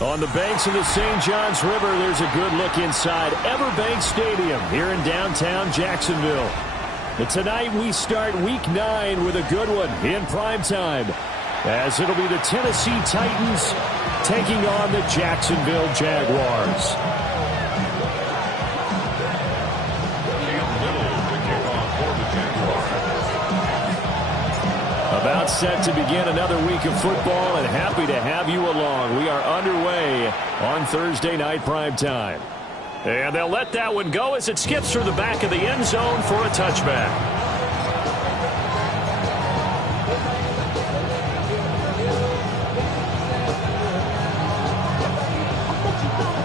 On the banks of the St. Johns River, there's a good look inside Everbank Stadium here in downtown Jacksonville. And tonight we start Week 9 with a good one in primetime, as it'll be the Tennessee Titans taking on the Jacksonville Jaguars. About set to begin another week of football, and happy to have you along. We are underway on Thursday night primetime. And they'll let that one go as it skips through the back of the end zone for a touchback.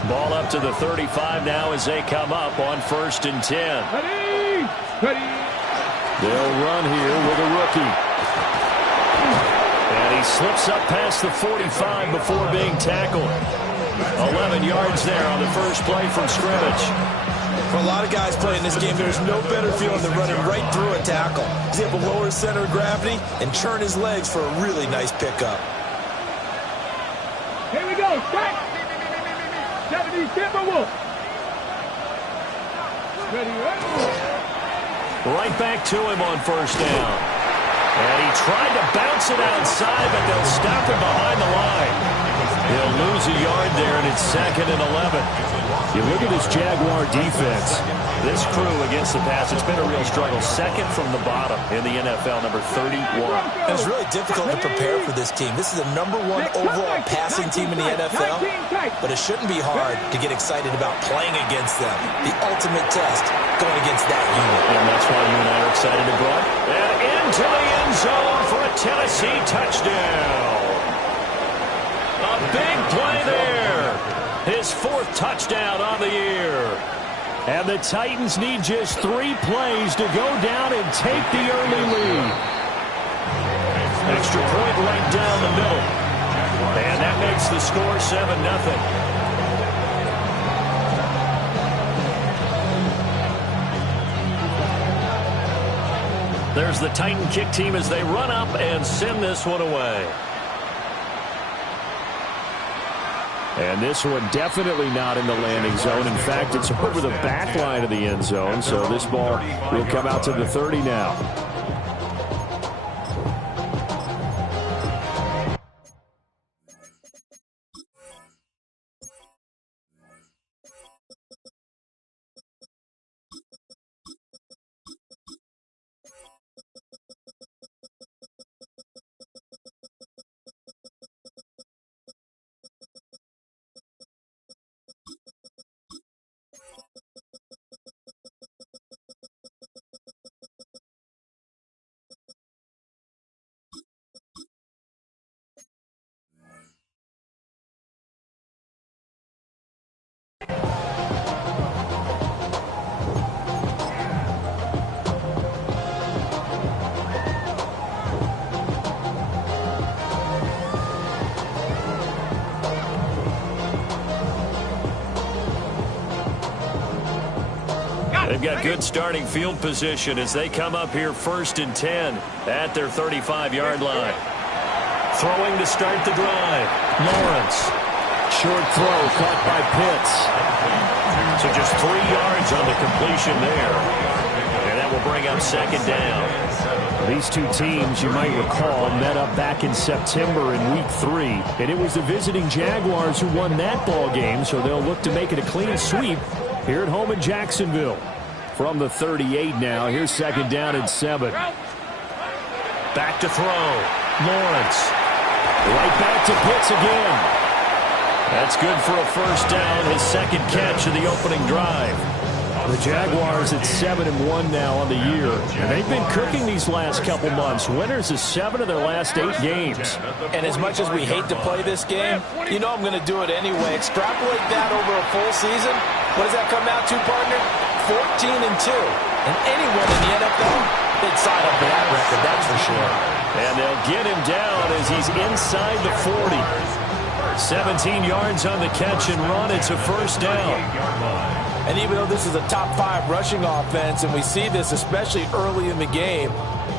Ball up to the 35 now as they come up on 1st and 10. They'll run here with a rookie. And he slips up past the 45 before being tackled. 11 yards there on the first play from scrimmage. For a lot of guys playing this game, there's no better feeling than running right through a tackle. He's able to lower his center of gravity and churn his legs for a really nice pickup. Here we go. Strike. 70 Timberwolves. Right back to him on 1st down. And he tried to bounce it outside, but they'll stop him behind the line. He'll lose a yard there, and it's 2nd and 11. You look at this Jaguar defense. This crew against the pass, it's been a real struggle. 2nd from the bottom in the NFL, number 31. It's really difficult to prepare for this team. This is the #1 overall passing team in the NFL, but it shouldn't be hard to get excited about playing against them. The ultimate test going against that unit. And that's why you and I are excited to bring. And into the end zone for a Tennessee touchdown. A big play there. His 4th touchdown on the year. And the Titans need just 3 plays to go down and take the early lead. Extra point right down the middle. And that makes the score 7-0. There's the Titan kick team as they run up and send this one away. And this one definitely not in the landing zone. In fact, it's over the back line of the end zone, so this ball will come out to the 30 now. They've got good starting field position as they come up here 1st and 10 at their 35-yard line. Throwing to start the drive. Lawrence. Short throw caught by Pitts. So just 3 yards on the completion there. And that will bring up 2nd down. These two teams, you might recall, met up back in September in Week 3. And it was the visiting Jaguars who won that ball game, so they'll look to make it a clean sweep here at home in Jacksonville. From the 38 now, here's 2nd down and 7. Back to throw. Lawrence. Right back to Pitts again. That's good for a 1st down, his 2nd catch of the opening drive. The Jaguars at 7-1 now on the year. And they've been cooking these last couple months. Winners of 7 of their last 8 games. And as much as we hate to play this game, you know I'm going to do it anyway. Extrapolate that over a full season. What does that come out to, partner? 14-2. And anyone in the NFL, they'd sign up for that record, that's for sure. And they'll get him down as he's inside the 40. 17 yards on the catch and run. It's a 1st down. And even though this is a top 5 rushing offense, and we see this especially early in the game,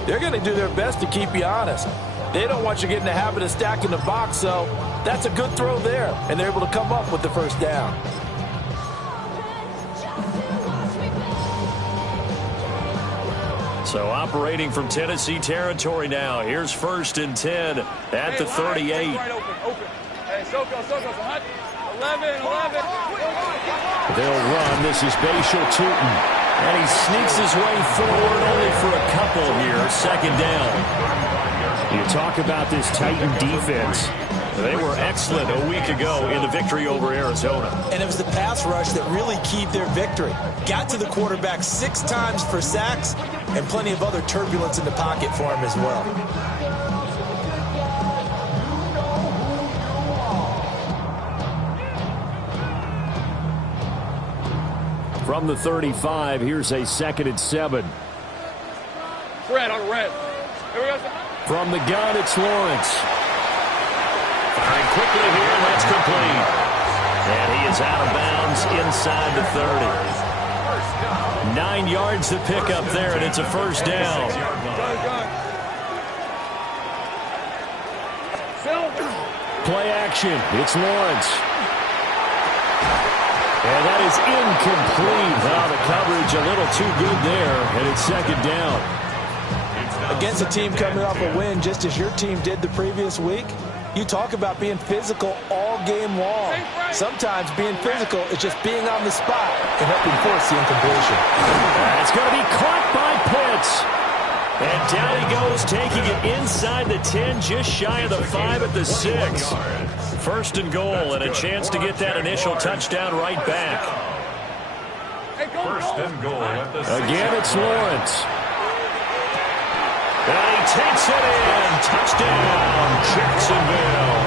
they're going to do their best to keep you honest. They don't want you to get in the habit of stacking the box, so that's a good throw there, and they're able to come up with the first down. So operating from Tennessee territory now. Here's 1st and 10 at the 38. Right open. Hey, Soko, 11. They'll run. This is Bashal Tutin. And he sneaks his way forward only for a couple here. 2nd down. You talk about this Titan defense. They were excellent a week ago in the victory over Arizona. And it was the pass rush that really keyed their victory. Got to the quarterback 6 times for sacks and plenty of other turbulence in the pocket for him as well. From the 35, here's a 2nd and 7. Red on red. Here we go. From the gun, it's Lawrence. Firing quickly here, and that's complete. And he is out of bounds inside the 30. 9 yards to pick up there, and it's a 1st down. Play action. It's Lawrence. And that is incomplete. Oh, the coverage a little too good there, and it's 2nd down. Against a team coming off a win, just as your team did the previous week, you talk about being physical all game long. Sometimes being physical is just being on the spot and helping force the incompletion. It's going to be caught by Pitts. And down he goes, taking it inside the 10, just shy of the 5 at the 6. 1st and goal, and a chance to get that initial touchdown right back. 1st and goal at the 6. Again, it's Lawrence. And he takes it in. Touchdown, Jacksonville.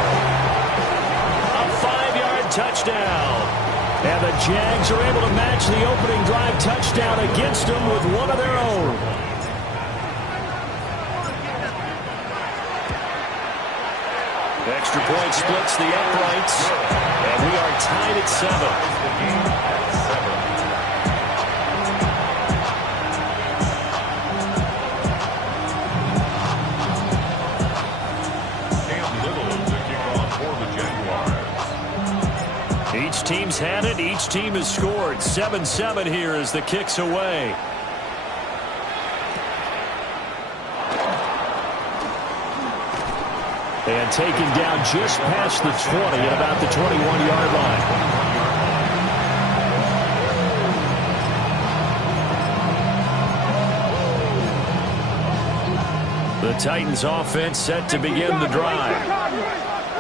A 5-yard touchdown. And the Jags are able to match the opening drive touchdown against them with one of their own. Extra point splits the uprights. And we are tied at 7. Each team's had it. Each team has scored. 7-7 here as the kick's away. And taken down just past the 20 at about the 21-yard line. The Titans offense set to begin the drive.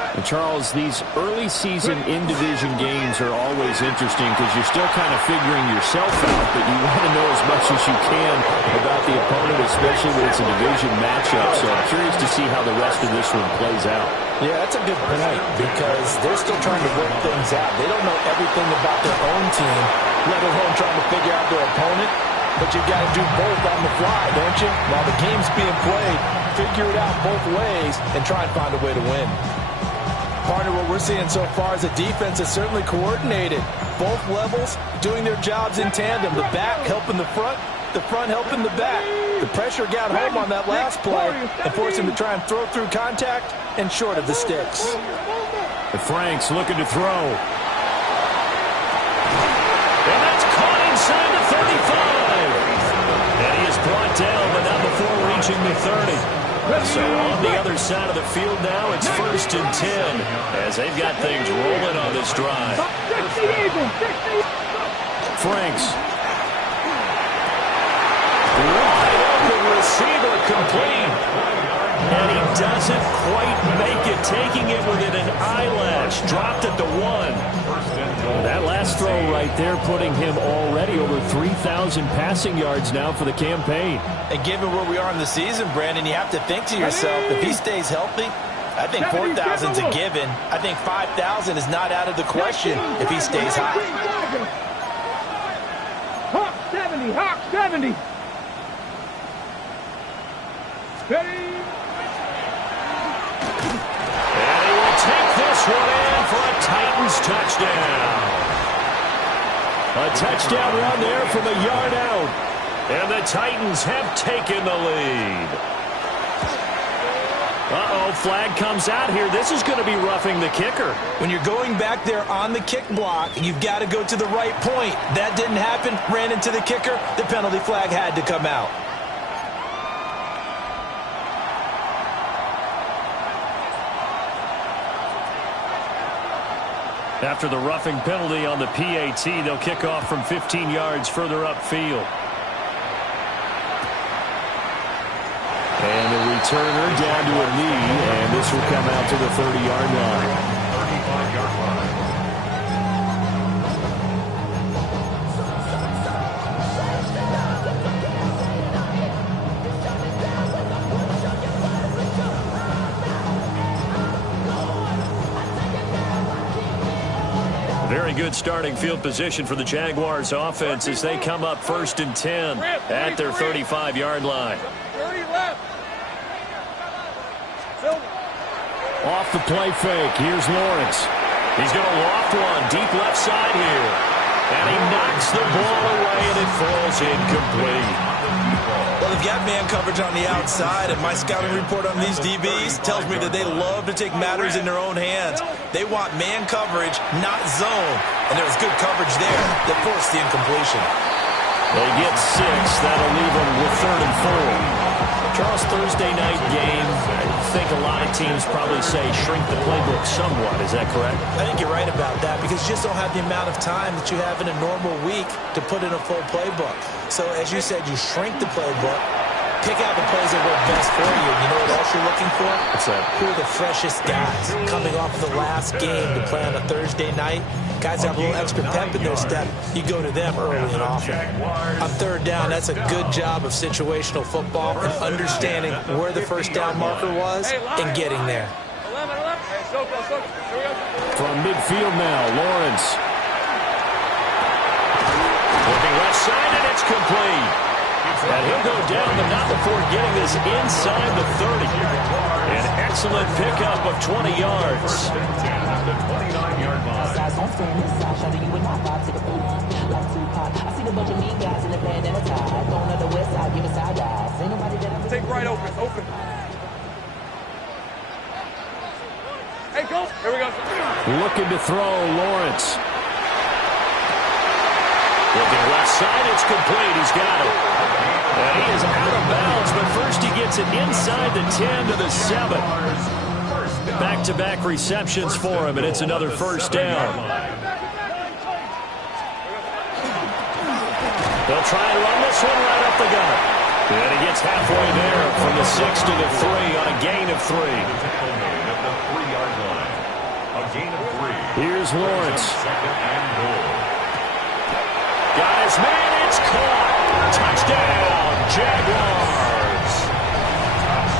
And Charles, these early season in-division games are always interesting because you're still kind of figuring yourself out, but you want to know as much as you can about the opponent, especially when it's a division matchup. So I'm curious to see how the rest of this one plays out. Yeah, that's a good point because they're still trying to work things out. They don't know everything about their own team, let alone trying to figure out their opponent. But you've got to do both on the fly, don't you? While the game's being played, figure it out both ways and try and find a way to win. Partner, what we're seeing so far is the defense is certainly coordinated. Both levels doing their jobs in tandem. The back helping the front helping the back. The pressure got home on that last play and forced him to try and throw through contact and short of the sticks. The Franks looking to throw. And that's caught inside the 35. And he is brought down, but not before reaching the 30. So on the other side of the field now, it's 1st and 10 as they've got things rolling on this drive. Franks. Wide open receiver complete. And he doesn't quite make it, taking it within an eyelash. Dropped at the 1. That last throw right there putting him already over 3,000 passing yards now for the campaign. And given where we are in the season, Brandon, you have to think to yourself, if he stays healthy, I think 4,000 is a given. I think 5,000 is not out of the question if he stays hot. Hawk 70, Hawk 70. Ready? And he will take this one in for a Titans touchdown. A touchdown run there from a yard out. And the Titans have taken the lead. Uh-oh, flag comes out here. This is going to be roughing the kicker. When you're going back there on the kick block, you've got to go to the right point. That didn't happen. Ran into the kicker. The penalty flag had to come out. After the roughing penalty on the PAT, they'll kick off from 15 yards further upfield. And the returner down to a knee, and this will come out to the 30-yard line. 35-yard line. Very good starting field position for the Jaguars offense as they come up 1st and 10 at their 35-yard line. 30 left. Off the play fake, here's Lawrence. He's going to loft one deep left side here. And he knocks the ball away, and it falls incomplete. Well, they've got man coverage on the outside, and my scouting report on these DBs tells me that they love to take matters in their own hands. They want man coverage, not zone. And there was good coverage there that forced the incompletion. They get 6. That'll leave them with 3rd and 4. Charles, Thursday night game, I think a lot of teams probably say shrink the playbook somewhat. Is that correct? I think you're right about that because you just don't have the amount of time that you have in a normal week to put in a full playbook. So, as you said, you shrink the playbook, pick out the plays that work best for you. You know what else you're looking for? What's that? Who are the freshest guys coming off of the last game to play on a Thursday night? Guys have a little extra pep in their step. You go to them early and often. On 3rd down, that's a good job of situational football and understanding where the first down marker was and getting there. 11. Hey, so close. Here we go. From midfield now, Lawrence. Looking left side, and it's complete. And he'll go down, but not before getting this inside the 30. An excellent pickup of 20 yards. The 29-yard line. Take right open. Hey, go. Here we go. Looking to throw, Lawrence. Looking left side, it's complete. He's got it. And he is out of bounds, but first he gets it inside the 10 to the 7. Back-to-back receptions for him, and it's another first down. They'll try and run this one right up the gut. And he gets halfway there from the 6 to the 3 on a gain of 3. Here's Lawrence. Got his man, it's caught. Touchdown, Jaguars.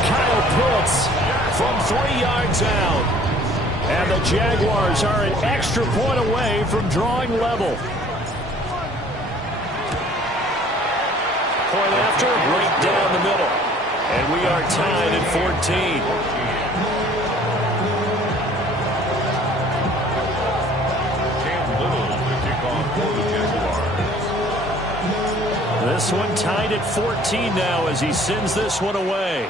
Kyle Pitts From 3 yards out. And the Jaguars are an extra point away from drawing level. Point after, right down the middle. And we are tied at 14. This one tied at 14 now as he sends this one away.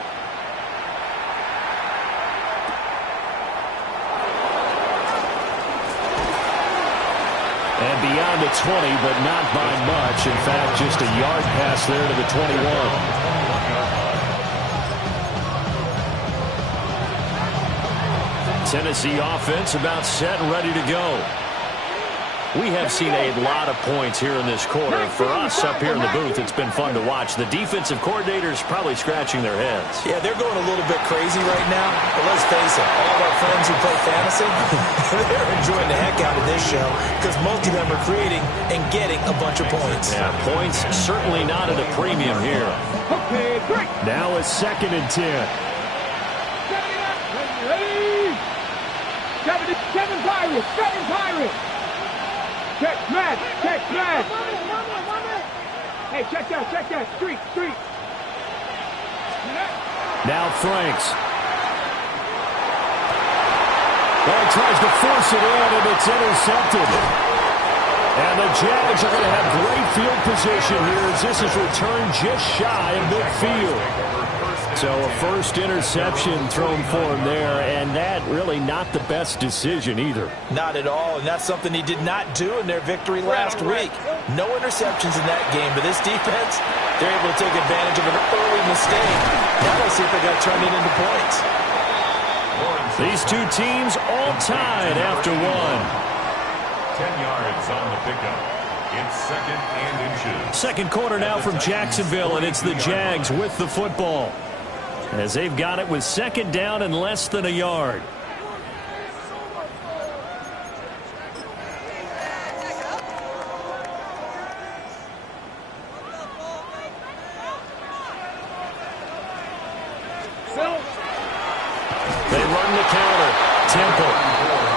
and beyond the 20, but not by much. In fact, just a yard pass there to the 21. Tennessee offense about set and ready to go. We have seen a lot of points here in this quarter. For us up here in the booth, it's been fun to watch. The defensive coordinators probably scratching their heads. Yeah, they're going a little bit crazy right now. But let's face it, all of our friends who play fantasy, they're enjoying the heck out of this show because most of them are creating and getting a bunch of points. Yeah, points certainly not at a premium here. Okay, break. Now it's 2nd and 10. Ready? 7 Pirates. Check, man. Hey, check that. Street. Now Franks. Well, he tries to force it in, and it's intercepted. And the Jags are going to have great field position here as this is returned just shy of midfield. So a first interception thrown for him there, and that really not the best decision either. Not at all, and that's something he did not do in their victory last week. No interceptions in that game, but this defense, they're able to take advantage of an early mistake. Now let's see if they got to turn it into points. These two teams all tied after one. 10 yards on the pickup. It's second and inches. Second quarter now from Jacksonville, and it's the Jags with the football, as they've got it with second down and less than a yard. They run the counter. Temple.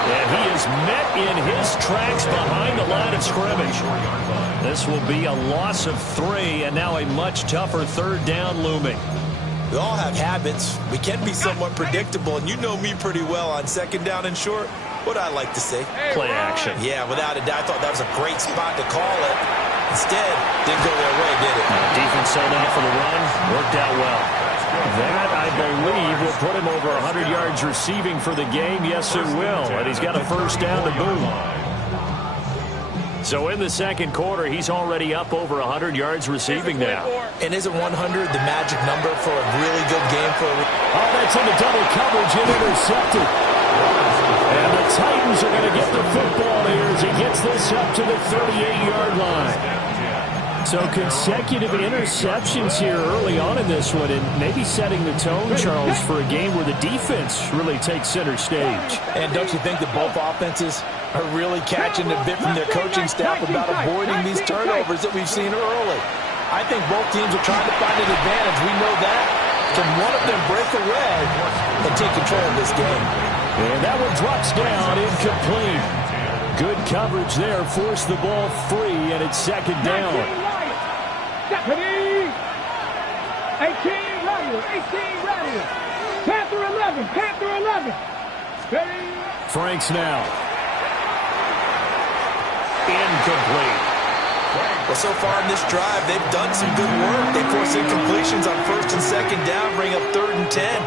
And he is met in his tracks behind the line of scrimmage. This will be a loss of 3, and now a much tougher third down looming. We all have habits. We can be somewhat predictable, and you know me pretty well on second down and short. What I like to say? Play action. Yeah, without a doubt, I thought that was a great spot to call it. Instead, didn't go their way, did it? Defense sold out for the run. Worked out well. That, I believe, will put him over 100 yards receiving for the game. Yes, it will. And he's got a first down to boot. So in the second quarter, he's already up over 100 yards receiving now. And isn't 100 the magic number for a really good game? Oh, that's into double coverage and intercepted. And the Titans are going to get the football here as he gets this up to the 38-yard line. So consecutive interceptions here early on in this one, and maybe setting the tone, Charles, for a game where the defense really takes center stage. And don't you think that both offenses are really catching a bit from their coaching staff about avoiding these turnovers that we've seen early? I think both teams are trying to find an advantage. We know that. Can one of them break away and take control of this game? And that one drops down, incomplete. Good coverage there, forced the ball free, and it's second down. 18 Radius. Panther 11. Panther 11. Steady. Franks now. Incomplete. Well, so far in this drive, they've done some good work. They force incompletions on first and second down, bring up third and 10.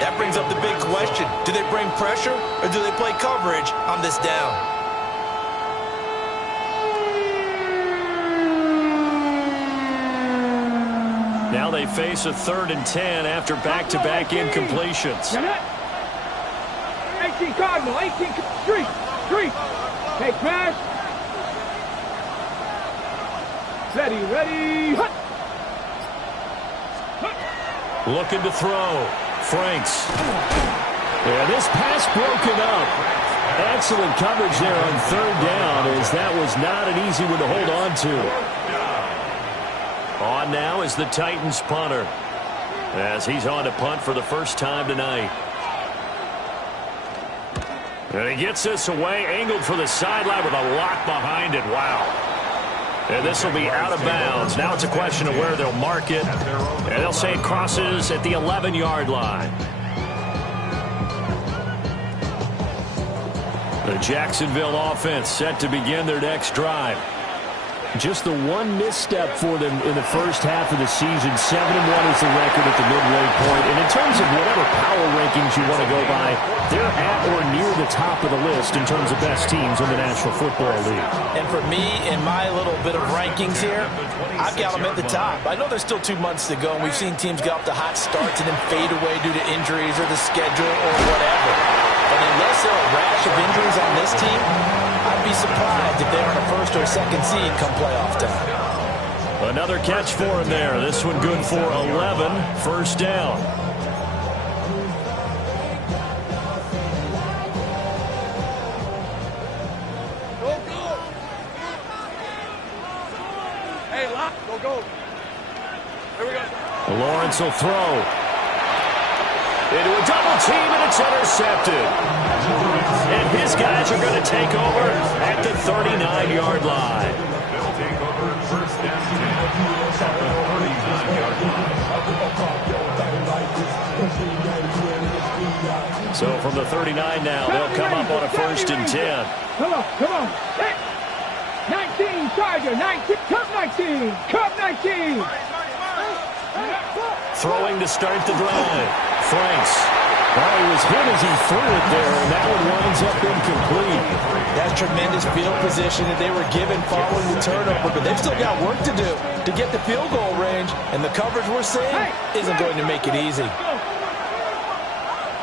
That brings up the big question. Do they bring pressure or do they play coverage on this down? Now they face a third and 10 after back-to-back incompletions. 18 Cardinal, 18 Street. Take pass. Steady, ready. Looking to throw. Franks. Yeah, this pass broken up. Excellent coverage there on third down, as that was not an easy one to hold on to. On now is the Titans punter, as he's on to punt for the first time tonight. And he gets this away, angled for the sideline with a lock behind it. Wow. And this will be out of bounds. Now it's a question of where they'll mark it. And they'll say it crosses at the 11-yard line. The Jacksonville offense set to begin their next drive. Just the one misstep for them in the first half of the season. 7-1 is the record at the midway point. And in terms of whatever power rankings you want to go by, they're at or near the top of the list in terms of best teams in the National Football League. And for me, in my little bit of rankings here, I've got them at the top. I know there's still 2 months to go, and we've seen teams get off to hot starts and then fade away due to injuries or the schedule or whatever. But unless there are a rash of injuries on this team, I'd be surprised if they aren't a first or second seed come playoff time. Another catch for him there. This one good for 11. First down. Hey, lock. Go. Here we go. Lawrence will throw. Into a double team, and it's intercepted. And his guys are going to take over at the 39-yard line. They'll take over first down 10 at the 39-yard line. So from the 39 now, they'll come up on a first and 10. Come on. 19, Tiger, 19, Cup 19, Cup 19. Throwing to start the drive. Franks. Well, he was hit as he threw it there, and that one winds up incomplete. That's tremendous field position that they were given following the turnover, but they've still got work to do to get the field goal range, and the coverage we're seeing isn't going to make it easy.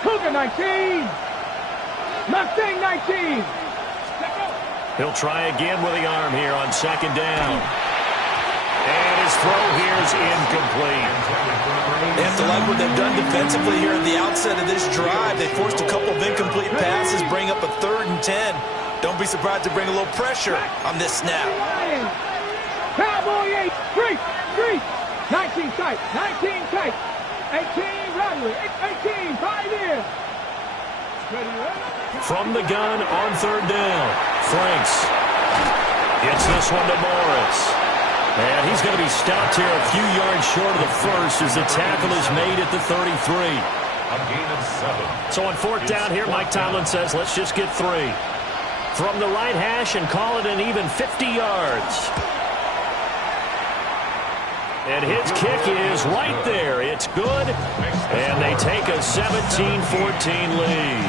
Cougar 19. Mustang 19. He'll try again with the arm here on second down. And his throw here is incomplete. They have to like what they've done defensively here at the outset of this drive. They forced a couple of incomplete passes, bring up a 3rd and 10. Don't be surprised to bring a little pressure on this snap. Cowboy 8, 3, 19 tight, 19 tight, 18 runway, 18, 5 in. From the gun on 3rd down. Franks gets this one to Morris. And he's going to be stopped here a few yards short of the first as the tackle is made at the 33. A gain of 7. So on 4th down here, Mike Tomlin says, let's just get 3. From the right hash and call it an even 50 yards. And his kick is right there. It's good. And they take a 17-14 lead.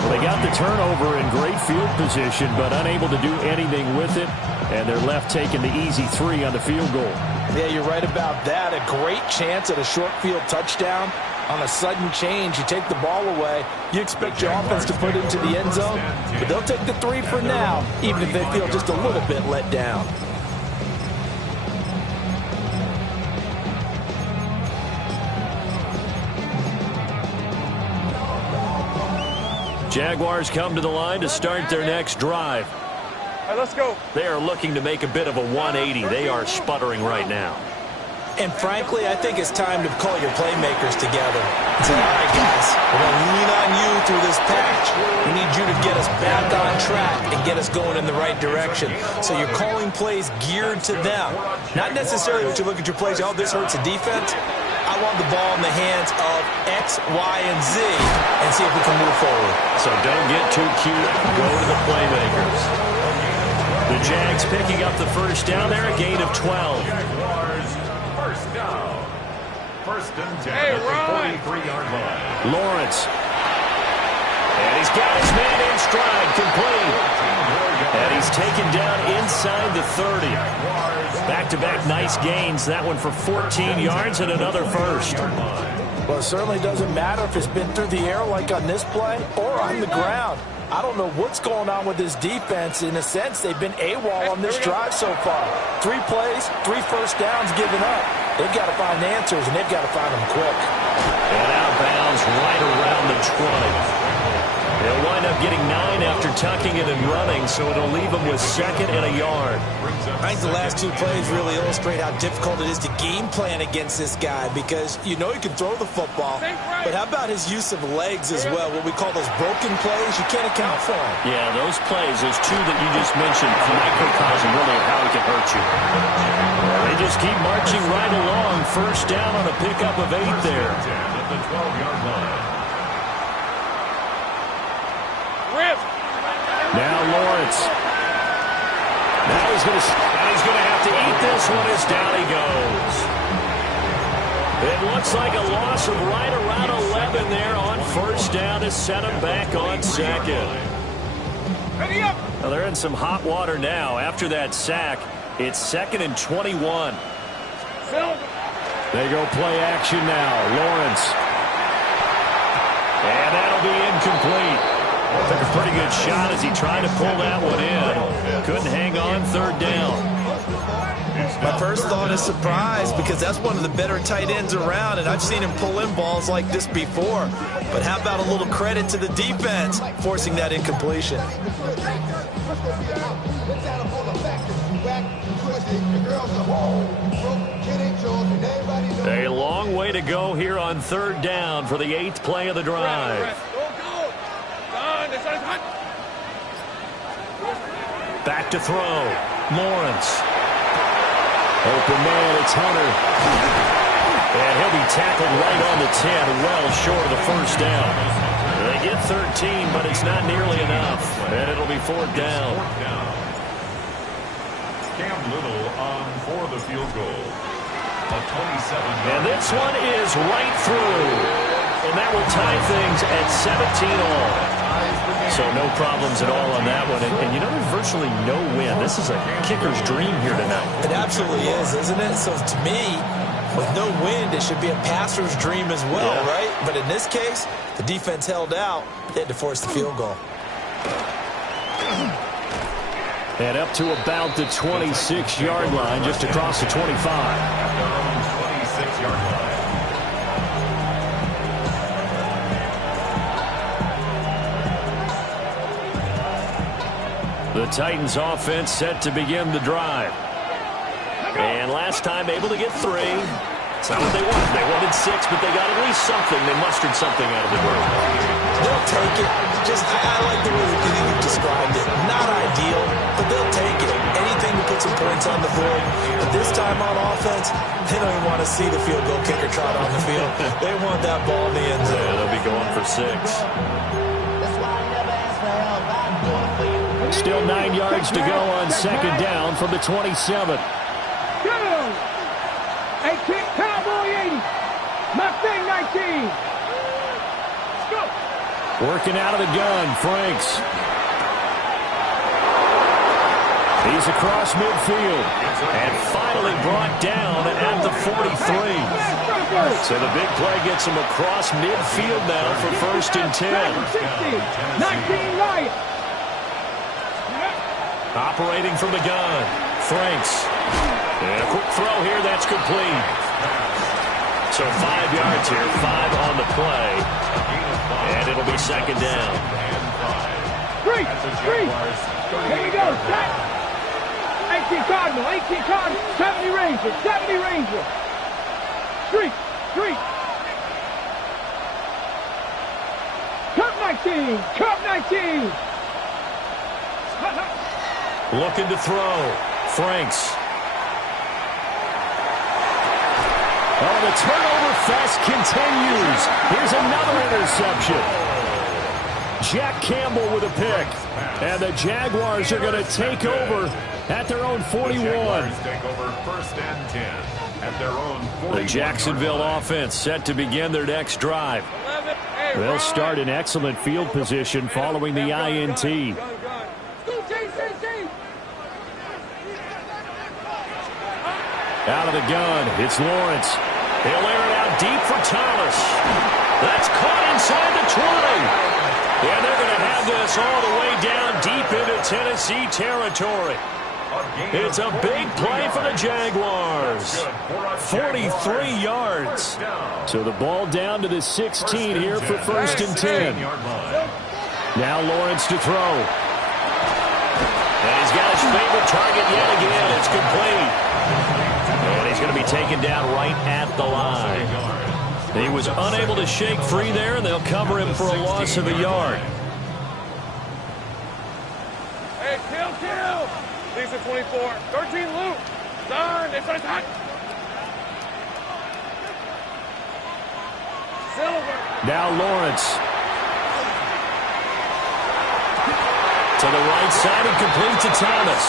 Well, they got the turnover in great field position, but unable to do anything with it. And they're left taking the easy 3 on the field goal. Yeah, you're right about that. A great chance at a short field touchdown. On a sudden change, you take the ball away. You expect your offense to put it into the end zone, but they'll take the 3 for now, even if they feel just a little bit let down. Jaguars come to the line to start their next drive. All right, let's go. They are looking to make a bit of a 180. They are sputtering right now. And frankly, I think it's time to call your playmakers together and say, all right, guys, we're going to lean on you through this patch. We need you to get us back on track and get us going in the right direction. So you're calling plays geared to them. Not necessarily when you look at your plays, oh, this hurts the defense. I want the ball in the hands of X, Y, and Z and see if we can move forward. So don't get too cute. Go to the playmakers. The Jags picking up the first down there, a gain of 12. First down. 1st and 10 at the 43-yard line. Lawrence. And he's got his man in stride, complete. And he's taken down inside the 30. Back-to-back nice gains. That one for 14 yards and another first. Well, it certainly doesn't matter if it's been through the air like on this play or on the ground. I don't know what's going on with this defense. In a sense, they've been AWOL on this drive so far. 3 plays, 3 first downs given up. They've got to find answers, and they've got to find them quick. And out of bounds right around the 20. They'll wind up getting 9 after tucking it and running, so it'll leave them with 2nd and a yard. I think the last 2 plays really illustrate how difficult it is to game plan against this guy because you know he can throw the football, but how about his use of legs as well? What we call those broken plays, you can't account for them. Yeah, those plays, those 2 that you just mentioned, microcosm really of how he can hurt you. They just keep marching right along. First down on a pickup of 8 there. At the 12-yard line. Now Lawrence. Now he's going to have to eat this one as down he goes. It looks like a loss of right around 11 there on first down to set him back on 2nd. Well, they're in some hot water now. After that sack, it's 2nd and 21. They go play action now. Lawrence. And that'll be incomplete. Took a pretty good shot as he tried to pull that one in. Couldn't hang on 3rd down. My first thought is surprise because that's one of the better tight ends around, and I've seen him pull in balls like this before. But how about a little credit to the defense forcing that incompletion? A long way to go here on 3rd down for the 8th play of the drive. Back to throw. Lawrence. Open man, it's Hunter. And he'll be tackled right on the 10, well short of the first down. They get 13, but it's not nearly enough. And it'll be 4th down. Cam Little on for the field goal. And this one is right through. And that will tie things at 17 all. So no problems at all on that one. And you know, there's virtually no win. This is a kicker's dream here tonight. It absolutely is, isn't it? So to me, with no wind, it should be a passer's dream as well, right? But in this case, the defense held out. They had to force the field goal. And up to about the 26-yard line, just across the 25. At their own 26-yard line. The Titans offense set to begin the drive. And last time able to get 3. It's not what they wanted. They wanted 6, but they got at least something. They mustered something out of the group. They'll take it. I like the way you described it. Not ideal, but they'll take it. Anything to put some points on the board. But this time on offense, they don't even want to see the field goal kicker trot on the field. They want that ball in the end zone. Yeah, they'll be going for 6. Still 9 yards to go on second down from the 27. 18, Cowboy 80. Mustang 19. Let's go. Working out of the gun, Franks. He's across midfield. And finally brought down at the 43. So the big play gets him across midfield now for 1st and 10. 19 right. Operating from the gun. Franks. And a quick throw here. That's complete. So 5 yards here. 5 on the play. And it'll be second down. 3. Here we go. Set. 18 Cardinal. 18 Cardinal. 70 Ranger. 70 Ranger. 3. Cup 19. Cup 19. Looking to throw. Franks. Oh, the turnover fest continues. Here's another interception. Jack Campbell with a pick. And the Jaguars are going to take over at their own 41. The Jaguars take over 1st and 10 at their own 41. The Jacksonville offense set to begin their next drive. They'll start in excellent field position following the INT. Out of the gun, it's Lawrence. He'll air it out deep for Thomas. That's caught inside the 20. And they're going to have this all the way down deep into Tennessee territory. It's a big play for the Jaguars. 43 yards. So the ball down to the 16 here for 1st and 10. Now Lawrence to throw. And he's got his favorite target yet again. It's complete. And he's going to be taken down right at the line. He was unable to shake free there, and they'll cover him for a loss of a yard. Hey, kill. Lisa 24. 13 Luke. Darn, they first hot. Silver. Now Lawrence. To the right side and complete to Thomas.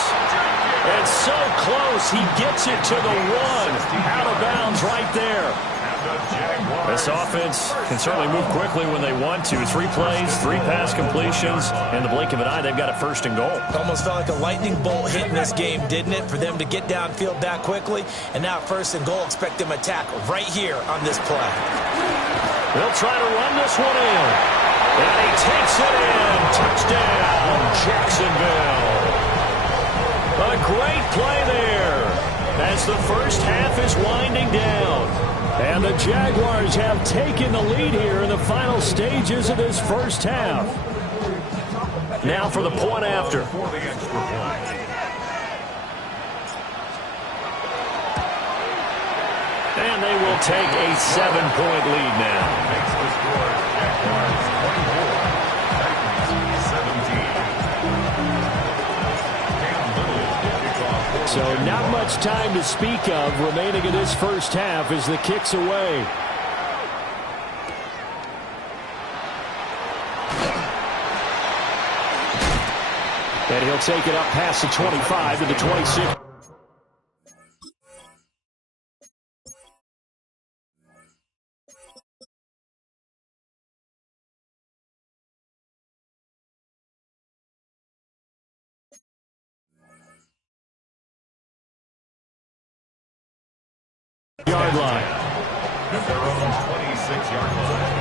And so close, he gets it to the 1. Out of bounds right there. This offense can certainly move quickly when they want to. 3 plays, 3 pass completions. In the blink of an eye, they've got a 1st and goal. Almost felt like a lightning bolt hit in this game, didn't it? For them to get downfield that quickly. And now 1st and goal, expect them to attack right here on this play. They'll try to run this one in. And he takes it in. Touchdown, Jacksonville. A great play there as the first half is winding down. And the Jaguars have taken the lead here in the final stages of this first half. Now for the point after. And they will take a 7-point lead now. Makes the score Jaguars 24, Titans 17. So not much time to speak of remaining in this first half as the kick's away. And he'll take it up past the 25 to the 26. Yard line. At their own 26-yard line.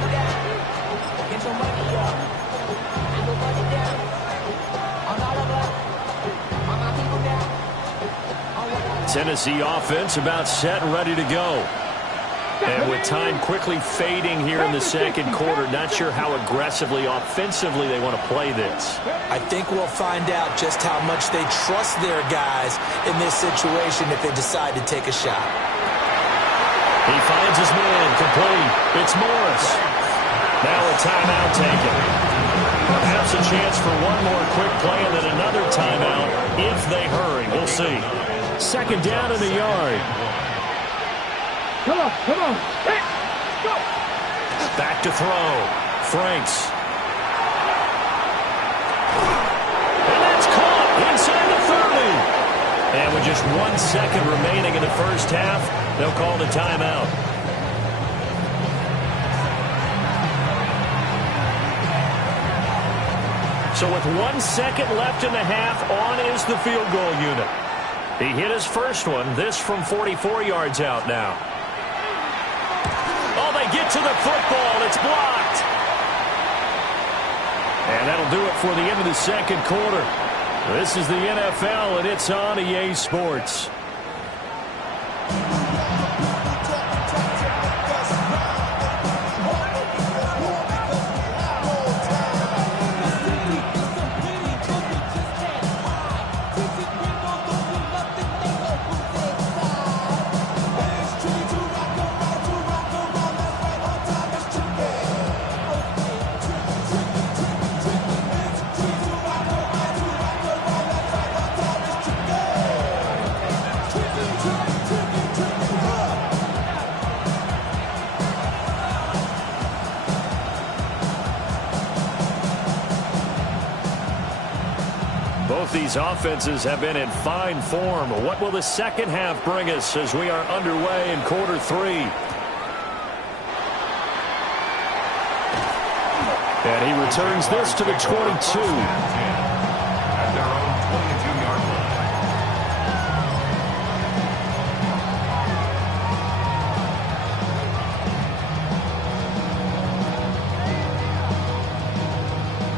Tennessee offense about set and ready to go. And with time quickly fading here in the second quarter, not sure how aggressively, offensively they want to play this. I think we'll find out just how much they trust their guys in this situation if they decide to take a shot. He finds his man, complete. It's Morris. Now a timeout taken. Perhaps a chance for one more quick play and then another timeout if they hurry. We'll see. Second down in the yard. Come on. Hey, go. Back to throw. Franks. And that's caught inside the 30. And with just 1 second remaining in the first half, they'll call the timeout. So with 1 second left in the half, on is the field goal unit. He hit his first one, this from 44 yards out now. Oh, they get to the football. It's blocked. And that'll do it for the end of the second quarter. This is the NFL, and it's on EA Sports. Both these offenses have been in fine form. What will the second half bring us as we are underway in quarter three? And he returns this to the 22. At their own 22-yard line.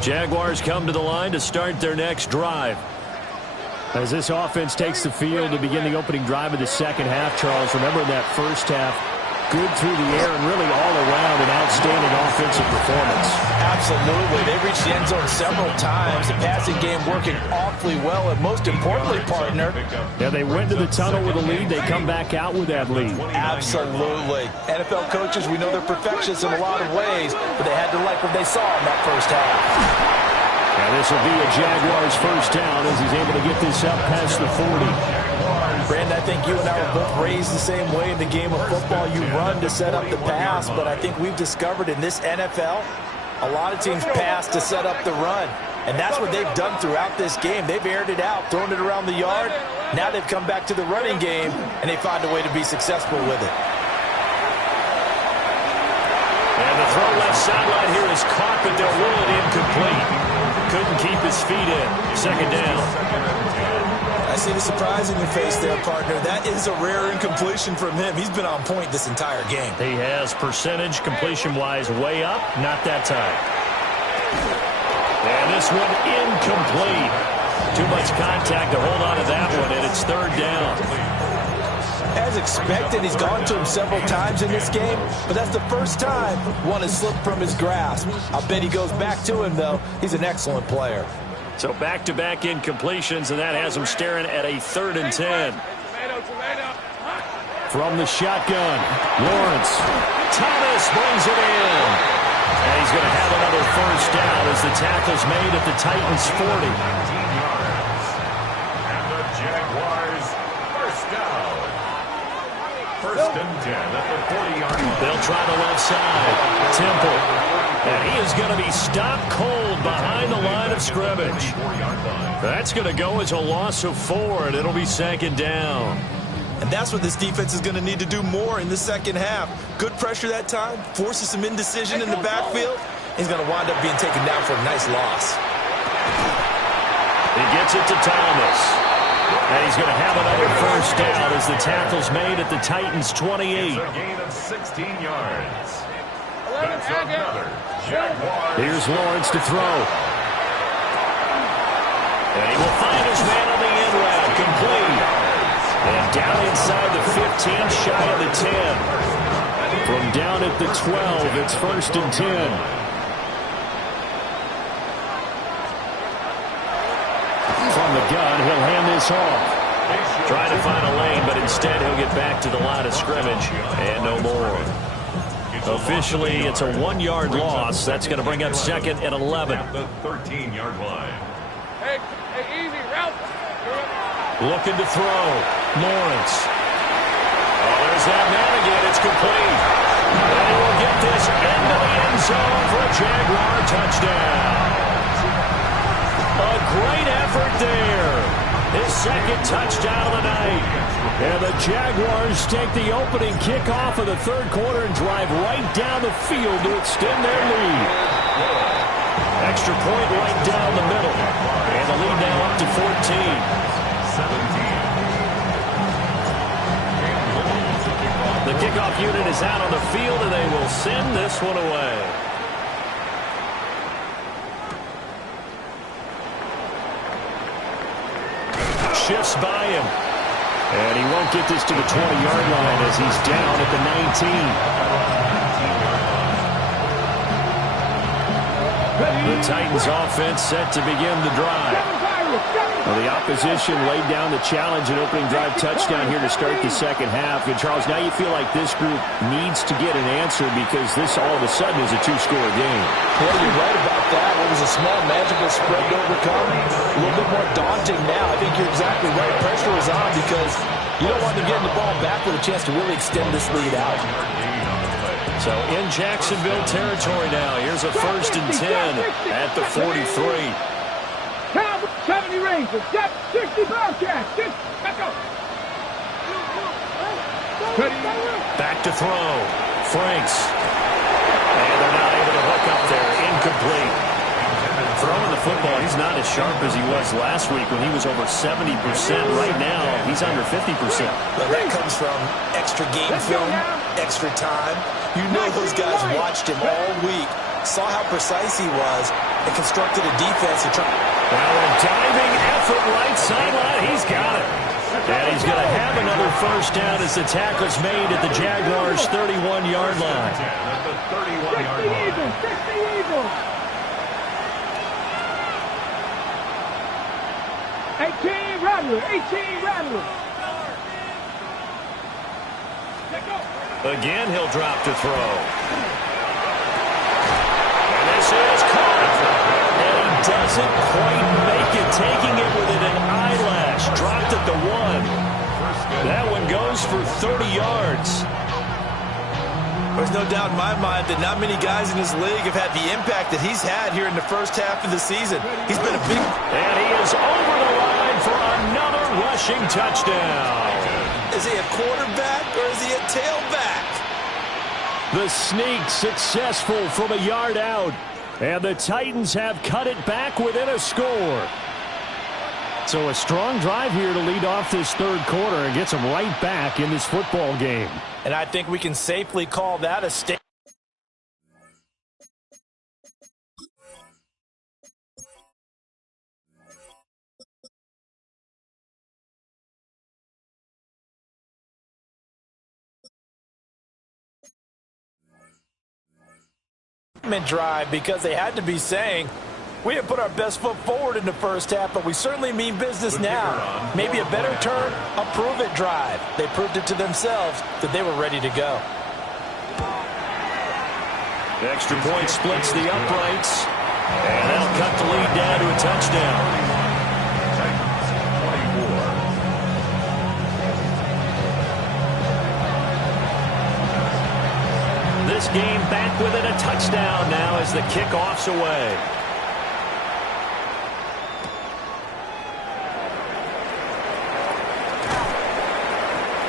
Jaguars come to the line to start their next drive. As this offense takes the field to begin the opening drive of the second half, Charles, remember in that first half, good through the air and really all around an outstanding offensive performance. Absolutely. They reached the end zone several times. The passing game working awfully well, and most importantly, partner. Yeah, they went to the tunnel with a lead. They come back out with that lead. Absolutely. NFL coaches, we know they're perfectionists in a lot of ways, but they had to like what they saw in that first half. Now this will be a Jaguars first down as he's able to get this up past the 40. Brandon, I think you and I were both raised the same way in the game of football. You run to set up the pass, but I think we've discovered in this NFL, a lot of teams pass to set up the run. And that's what they've done throughout this game. They've aired it out, thrown it around the yard. Now they've come back to the running game, and they find a way to be successful with it. And the throw left sideline here is caught, but they'll rule it incomplete. Couldn't keep his feet in. Second down. I see the surprise in your face there, partner. That is a rare incompletion from him. He's been on point this entire game. He has percentage completion-wise way up. Not that time. And this one incomplete. Too much contact to hold on to that one, and it's third down. As expected, he's gone to him several times in this game, but that's the first time one has slipped from his grasp. I bet he goes back to him, though. He's an excellent player. So back-to-back incompletions, and that has him staring at a 3rd and 10. From the shotgun, Lawrence. Thomas brings it in. And he's going to have another first down as the tackle's made at the Titans' 40. And the Jaguars first down. First and 10 at the 40-yard line. They'll try the left side. Temple. And he is going to be stopped cold behind the line of scrimmage. That's going to go as a loss of 4, and it'll be second down. And that's what this defense is going to need to do more in the second half. Good pressure that time, forces some indecision in the backfield. He's going to wind up being taken down for a nice loss. He gets it to Thomas. And he's going to have another first down as the tackle's made at the Titans' 28. It's a gain of 16 yards. That's another Jaguars. Here's Lawrence to throw. And he will find his man on the end route, complete. And down inside the 15, shy of the 10. From down at the 12, it's 1st and 10. From the gun, he'll hand this off. Trying to find a lane, but instead he'll get back to the line of scrimmage and no more. Officially, it's a 1-yard loss. That's going to bring up 2nd and 11. At the 13-yard line. Hey, easy, Ralph. Looking to throw. Lawrence. Oh, there's that man again. It's complete. And he will get this into the end zone for a Jaguar touchdown. A great effort there. His 2nd touchdown of the night. And the Jaguars take the opening kickoff of the 3rd quarter and drive right down the field to extend their lead. Extra point right down the middle. And the lead now up to 14. 17. The kickoff unit is out on the field, and they will send this one away. Shifts by him. And he won't get this to the 20-yard line as he's down at the 19. The Titans offense set to begin the drive. Well, the opposition laid down the challenge and opening drive touchdown here to start the 2nd half. And, Charles, now you feel like this group needs to get an answer because this all of a sudden is a 2-score game. Yeah, you're right about that. It was a small, magical spread to overcome. A little bit more daunting now. I think you're exactly right. Pressure is on because you don't want to get the ball back with a chance to really extend this lead out. So in Jacksonville territory now. Here's a 1st and 10 at the 43. 70 Rangers, 60 Bearcats, let's go. Back to throw. Franks. And they're not able to hook up there. Incomplete. Throwing the football, he's not as sharp as he was last week when he was over 70%. Right now, he's under 50%. Well, that comes from extra game film, extra time. You know those guys watched him all week, saw how precise he was, and constructed a defense to try. Well, a diving effort right sideline. He's got it. And he's going to have another first down as the tackle's made at the Jaguars' 31-yard line. At the 31-yard line. 60 Eagles. 18 Rattler. Again, he'll drop to throw. And this is caught. And he doesn't quite make it, taking it within an eyelash. Dropped at the 1. That one goes for 30 yards. There's no doubt in my mind that not many guys in this league have had the impact that he's had here in the first half of the season. He's been a big... And he is over the line for another rushing touchdown. Is he a quarterback or is he a tailback? The sneak successful from a yard out. And the Titans have cut it back within a score. So a strong drive here to lead off this 3rd quarter and gets them right back in this football game. And I think we can safely call that a statement. Drive because they had to be saying we have put our best foot forward in the first half, but we certainly mean business now. Maybe a better term, a prove-it drive. They proved it to themselves that they were ready to go. The extra point splits the uprights, and that'll cut the lead down to a touchdown. This game back within a touchdown now as the kickoff's away.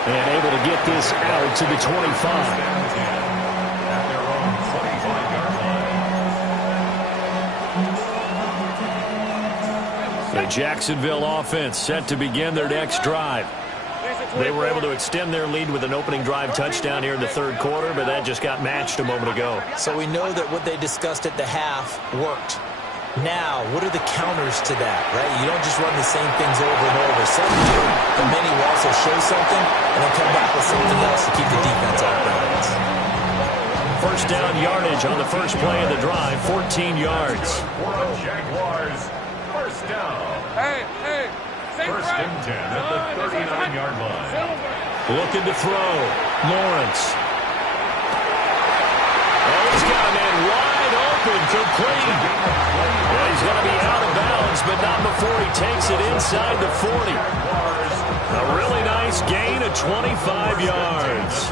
And able to get this out to the 25. The Jacksonville offense set to begin their next drive. They were able to extend their lead with an opening drive touchdown here in the third quarter, but that just got matched a moment ago. So we know that what they discussed at the half worked. Now, what are the counters to that, right? You don't just run the same things over and over. Some do, but many will also show something and then come back with something else to keep the defense off balance. First down yardage on the first play of the drive, 14 yards. Jaguars, first down. First and 10 at the 39-yard line. Looking to throw. Lawrence. Oh, he's got a man wide open, complete. Well, he's going to be out of bounds, but not before he takes it inside the 40. A really nice gain of 25 yards.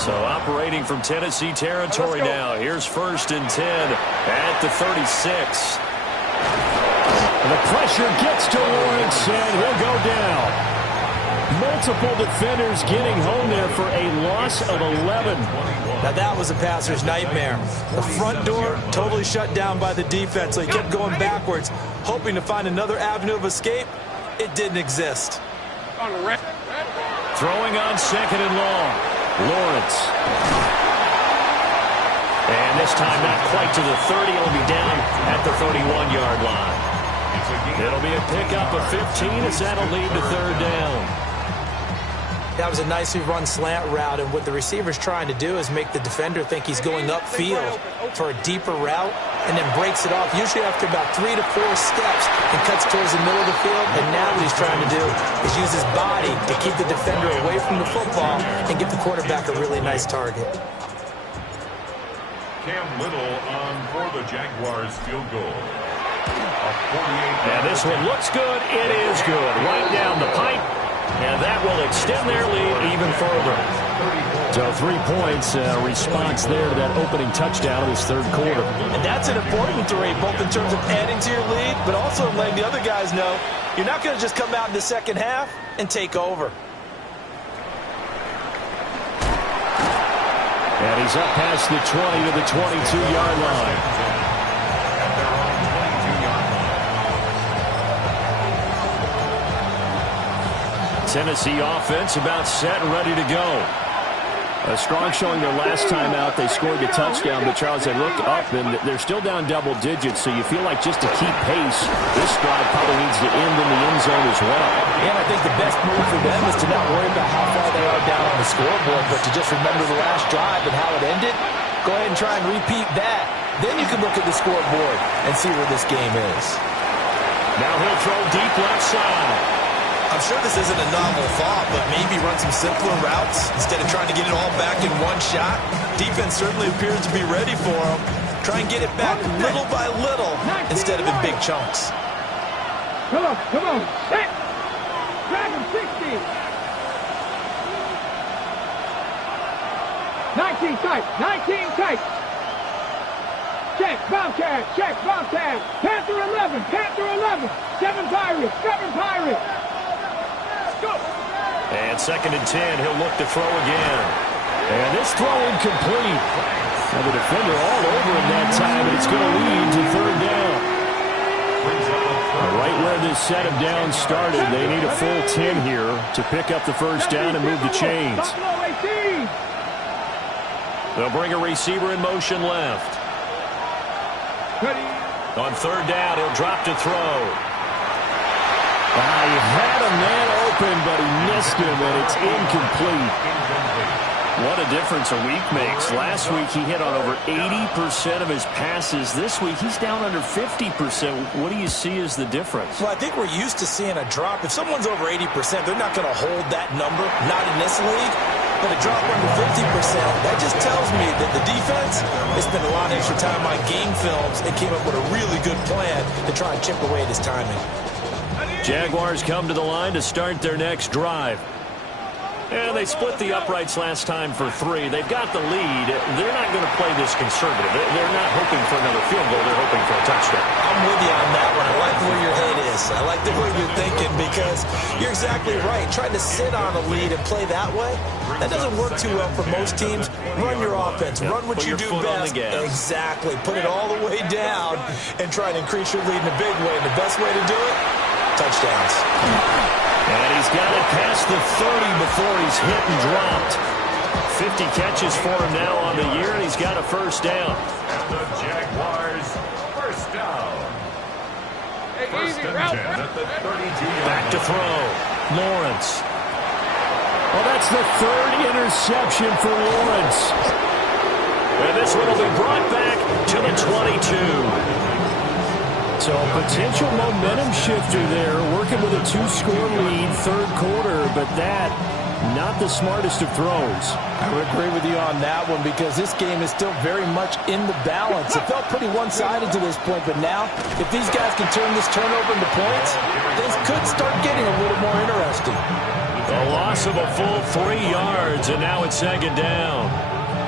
So operating from Tennessee territory now. Here's first and 10 at the 36. The pressure gets to Lawrence, and he'll go down. Multiple defenders getting home there for a loss of 11. Now that was a passer's nightmare. The front door totally shut down by the defense, so he kept going backwards, hoping to find another avenue of escape. It didn't exist. Throwing on second and long. Lawrence. And this time not quite to the 30. It'll be down at the 31-yard line. It'll be a pickup of 15 as that'll lead to third down. That was a nicely run slant route, and what the receiver's trying to do is make the defender think he's going upfield for a deeper route and then breaks it off, usually after about 3 to 4 steps, and cuts towards the middle of the field. And now what he's trying to do is use his body to keep the defender away from the football and give the quarterback a really nice target. Cam Little on for the Jaguars field goal. And this one looks good. It is good. Right down the pipe. And that will extend their lead even further. So 3 points, response there to that opening touchdown of this third quarter. And that's an important 3, both in terms of adding to your lead, but also letting the other guys know you're not going to just come out in the second half and take over. And he's up past the 20 to the 22-yard line. Tennessee offense about set and ready to go. A strong showing their last time out. They scored the touchdown, but Charles, they look up, and they're still down double digits, so you feel like just to keep pace, this drive probably needs to end in the end zone as well. And I think the best move for them is to not worry about how far they are down on the scoreboard, but to just remember the last drive and how it ended. Go ahead and try and repeat that. Then you can look at the scoreboard and see where this game is. Now he'll throw deep left side. I'm sure this isn't a novel thought, but maybe run some simpler routes instead of trying to get it all back in one shot. Defense certainly appears to be ready for him. Try and get it back little by little instead of in big chunks. Come on, set. Drag him 60. 19 tight. Check, Bobcat. Panther 11. 7 Pirates. And second and 10, he'll look to throw again. And this throw incomplete. And the defender all over him that time, and it's going to lead to third down. Right where this set of downs started, they need a full 10 here to pick up the first down and move the chains. They'll bring a receiver in motion left. On third down, he'll drop to throw. He had a man open, but he missed him, and it's incomplete. What a difference a week makes. Last week, he hit on over 80% of his passes. This week, he's down under 50%. What do you see as the difference? Well, I think we're used to seeing a drop. If someone's over 80%, they're not going to hold that number, not in this league. But a drop under 50%, that just tells me that the defense has spent a lot of extra time on game films and came up with a really good plan to try and chip away at his timing. Jaguars come to the line to start their next drive. And they split the uprights last time for 3. They've got the lead. They're not going to play this conservative. They're not hoping for another field goal. They're hoping for a touchdown. I'm with you on that one. I like where your head is. I like the way you're thinking because you're exactly right. Trying to sit on a lead and play that way, that doesn't work too well for most teams. Run your offense. Run what you do best. Exactly. Put it all the way down and try and increase your lead in a big way. And the best way to do it, touchdowns. And he's got it past the 30 before he's hit and dropped. 50 catches for him now on the year, and he's got a first down. And the Jaguars, first down. First and 10 at the 32. Back to throw. Lawrence. Well, that's the 3rd interception for Lawrence. And this one will be brought back to the 22. So a potential momentum shifter there, working with a 2-score lead, 3rd quarter, but that, not the smartest of throws. I would agree with you on that one because this game is still very much in the balance. It felt pretty one-sided to this point, but now, if these guys can turn this turnover into points, things could start getting a little more interesting. A loss of a full 3 yards, and now it's 2nd down.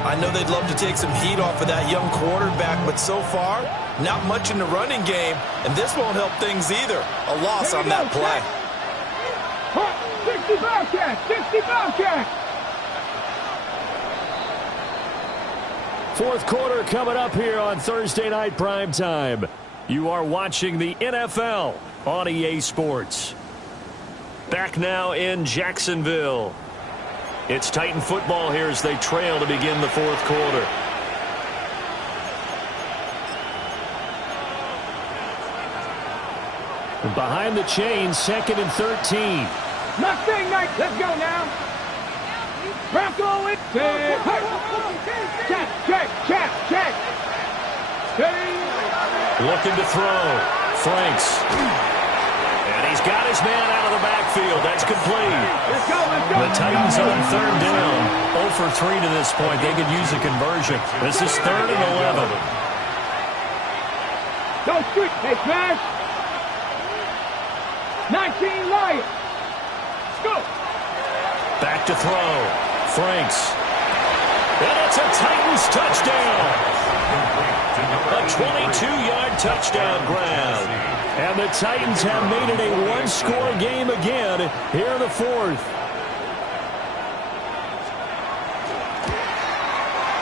I know they'd love to take some heat off of that young quarterback, but so far, not much in the running game, and this won't help things either. A loss on that play. 60 Bobcats! 60 Bobcats! 4th quarter coming up here on Thursday Night Primetime. You are watching the NFL on EA Sports. Back now in Jacksonville. It's Titan football here as they trail to begin the 4th quarter. Behind the chain, 2nd and 13. Mustang Knight, let's go now. Bronco it. Check. Looking to throw. Franks. And he's got his man out of the backfield. That's complete. Let's go. The Titans on 3rd down. 0 for 3 to this point. They could use a conversion. This is 3rd and 11. Go street. Hey, Smash. 19 Lions. Go. Back to throw. Franks. And it's a Titans touchdown. A 22-yard touchdown grab. And the Titans have made it a 1-score game again here in the 4th.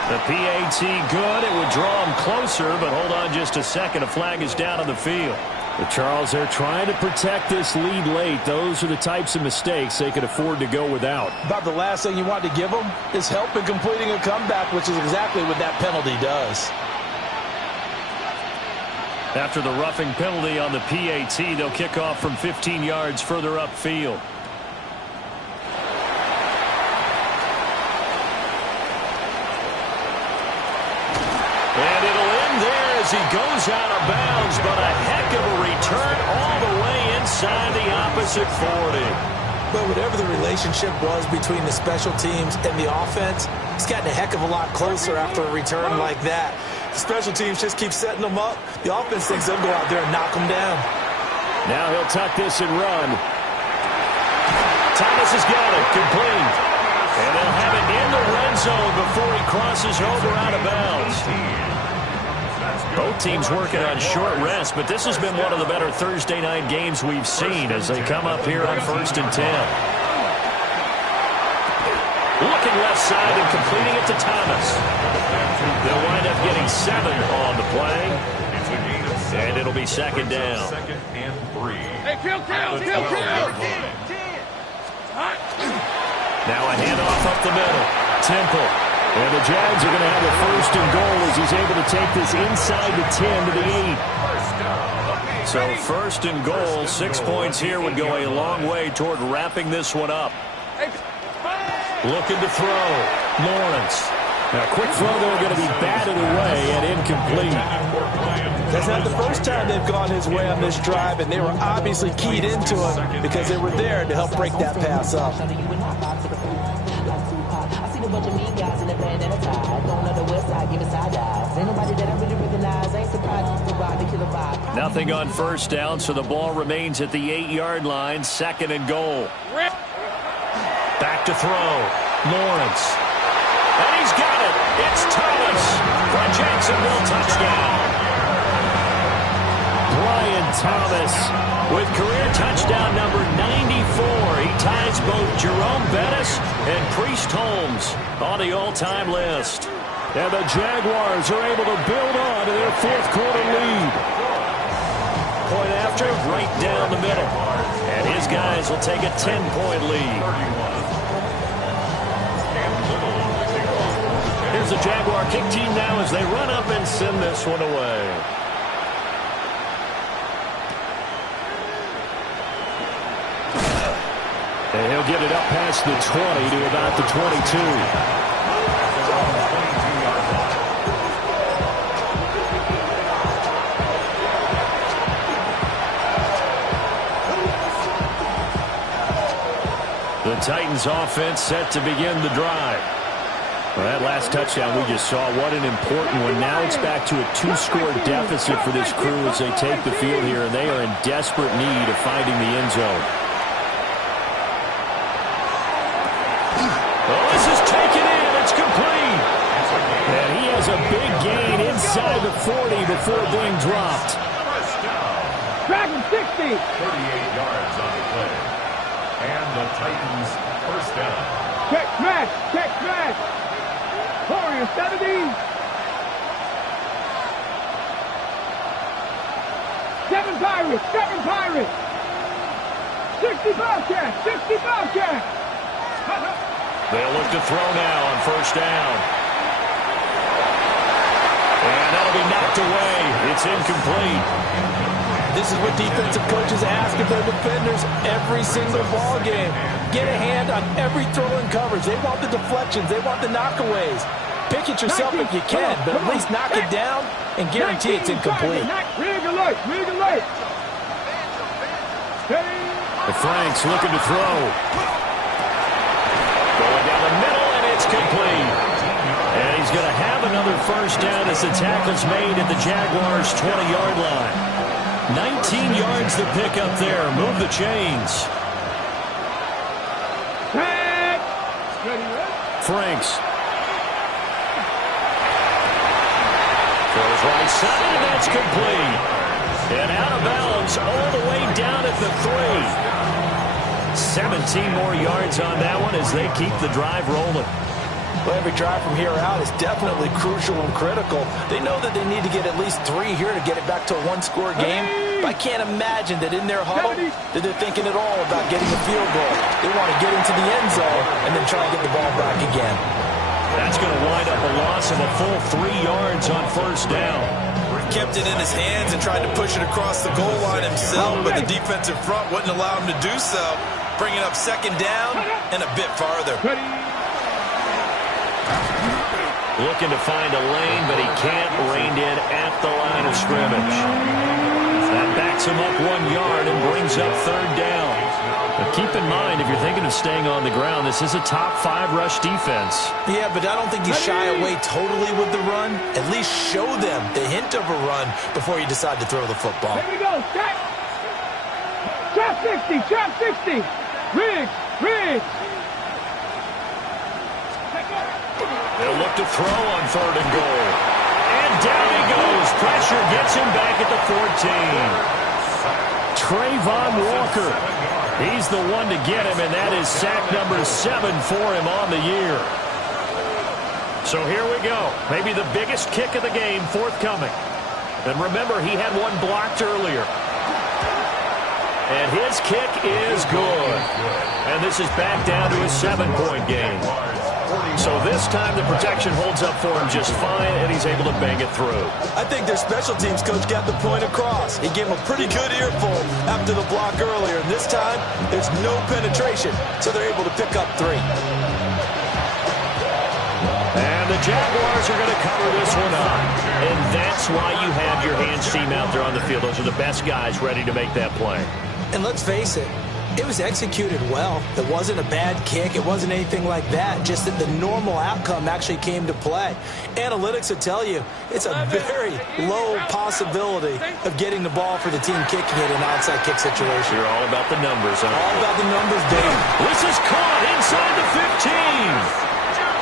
The PAT good. It would draw them closer, but hold on just a second. A flag is down on the field. But Charles, they're trying to protect this lead late. Those are the types of mistakes they could afford to go without. About the last thing you want to give them is help in completing a comeback, which is exactly what that penalty does. After the roughing penalty on the PAT, they'll kick off from 15 yards further upfield. And it'll end there as he goes out of bounds, but a heck of a return all the way inside the opposite 40. But whatever the relationship was between the special teams and the offense, it's gotten a heck of a lot closer after a return like that. The special teams just keep setting them up. The offense thinks they'll go out there and knock them down. Now he'll tuck this and run. Thomas has got it, complete. And they'll have it in the red zone before he crosses over out of bounds. Both teams working on short rest, but this has been one of the better Thursday night games we've seen as they come up here on 1st and 10. Looking left side and completing it to Thomas. They'll wind up getting 7 on the play. And it'll be 2nd down. 2nd and 3. Hey, kill. Now a handoff up the middle. Temple. And the Jags are going to have a 1st and goal as he's able to take this inside the 10 to the 8. So 1st and goal, 6 points here would go a long way toward wrapping this one up. Looking to throw. Lawrence. Now, quick throw there going to be batted away and incomplete. That's not the first time they've gone his way on this drive, and they were obviously keyed into it because they were there to help break that pass up. Nothing on 1st down, so the ball remains at the 8-yard line. 2nd and goal. Back to to throw. Lawrence. And he's got it. It's Thomas for a Jacksonville touchdown. Brian Thomas With career touchdown number 94, he ties both Jerome Bettis and Priest Holmes on the all-time list. And the Jaguars are able to build on to their fourth-quarter lead. Point after, right down the middle. And his guys will take a 10-point lead. Here's the Jaguar kick team now as they run up and send this one away. And he'll get it up past the 20 to about the 22. The Titans offense set to begin the drive. Well, that last touchdown we just saw, what an important one. Now it's back to a 2-score deficit for this crew as they take the field here, and they are in desperate need of finding the end zone. Oh, this is taken in. It's complete. And he has a big gain inside the 40 before being dropped. Drag him 60. 38 yards on the play. And the Titans first down. Check smash. Check smash. Warriors 70. 7 Pirates. 7 Pirates. 60 Bobcats. 60 Bobcats. They'll look to throw now on first down. And that'll be knocked away. It's incomplete. This is what defensive coaches ask of their defenders every single ball game. Get a hand on every throw and coverage. They want the deflections. They want the knockaways. Pick it yourself if you can, but at least knock it down and guarantee it's incomplete. Rig alert. Rig alert. The Franks looking to throw. Going down the middle, and it's complete. And he's going to have another first down as the tackle's made at the Jaguars' 20-yard line. 19 yards to pick up there. Move the chains. Franks. Throws right side, and that's complete. And out of bounds all the way down at the 3. 17 more yards on that one as they keep the drive rolling. Well, every drive from here out is definitely crucial and critical. They know that they need to get at least 3 here to get it back to a one-score game. But I can't imagine that in their huddle that they're thinking at all about getting a field goal. They want to get into the end zone and then try to get the ball back again. That's going to wind up a loss of a full 3 yards on first down. Kept it in his hands and tried to push it across the goal line himself, but the defensive front wouldn't allow him to do so, bringing up second down and a bit farther. Looking to find a lane, but he can't rein in at the line of scrimmage. That backs him up 1 yard and brings up third down. But keep in mind, if you're thinking of staying on the ground, this is a top 5 rush defense. Yeah, but I don't think you shy away totally with the run. At least show them the hint of a run before you decide to throw the football. Here we go. Trap 60. Trap 60. Riggs. Riggs. They'll look to throw on third and goal. And down he goes. Pressure gets him back at the 14. Trayvon Walker. He's the one to get him, and that is sack number 7 for him on the year. So here we go. Maybe the biggest kick of the game forthcoming. And remember, he had one blocked earlier. And his kick is good. And this is back down to a 7-point game. So this time the protection holds up for him just fine, and he's able to bang it through. I think their special teams coach got the point across. He gave him a pretty good earful after the block earlier. And this time, there's no penetration, so they're able to pick up 3. And the Jaguars are going to cover this one up. And that's why you have your hands team out there on the field. Those are the best guys ready to make that play. And let's face it, it was executed well. It wasn't a bad kick. It wasn't anything like that. Just that the normal outcome actually came to play. Analytics will tell you it's a very low possibility of getting the ball for the team kicking it in an outside kick situation. You're all about the numbers, huh? All about the numbers, Dave. This is caught inside the 50.